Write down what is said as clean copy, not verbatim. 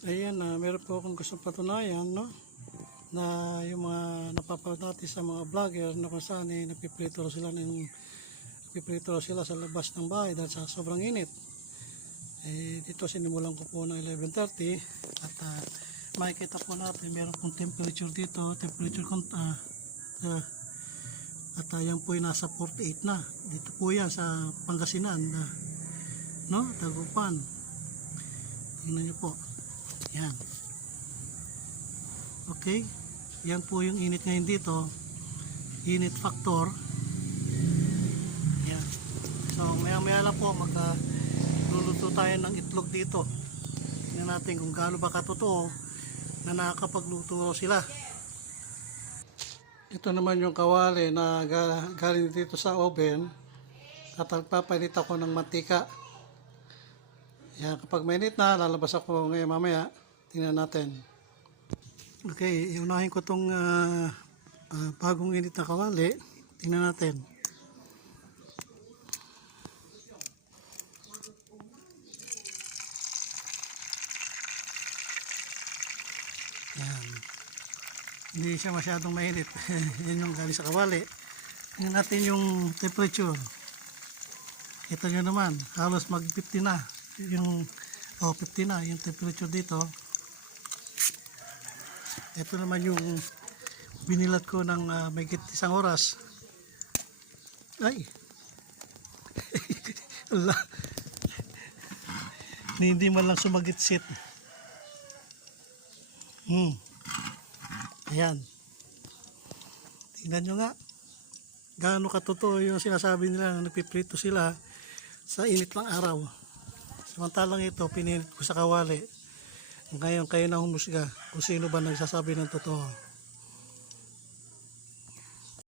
Ayan na, meron po akong gustong patunayan, no? Na yung mga napapanood natin sa mga vlogger na kung saan nagpiprito sila sa labas ng bahay dahil sa sobrang init. Dito sinimulan ko po ng 11:30 at makikita po natin meron pong temperature dito, at yan po ay nasa 48 na. Dito po yan sa Pangasinan, no? Dagupan. Tingnan nyo po. Yan. Okay. Yan po yung init ngayon dito. Init factor. Yan. So maya lang po magluluto tayo ng itlog dito. Tingnan natin kung gaano ba katotoo na nakakapagluto sila. Ito naman yung kawali na galing dito sa oven at nagpapainit ako ng mantika. Yan, kapag mainit na, lalabas ako ngayon mamaya. Tingnan natin. Okay, iunahin ko itong bagong init na kawali. Tingnan natin. Yan. Hindi siya masyadong mainit. Yan yung galing sa kawali. Tingnan natin yung temperature. Kita nyo naman, halos mag 50 na. 50 na yung temperature dito. Ito naman yung binilat ko ng may 1 oras. Ay! Wala. Hindi man lang sumagitsit. Ayan. Tingnan nyo nga. Gaano katotoo yung sinasabi nila na nagpiprito sila sa init ng araw. Samantalang ito, pininit ko sa kawali. Ngayon kayo na humusga kung sino ba nagsasabi ng totoo.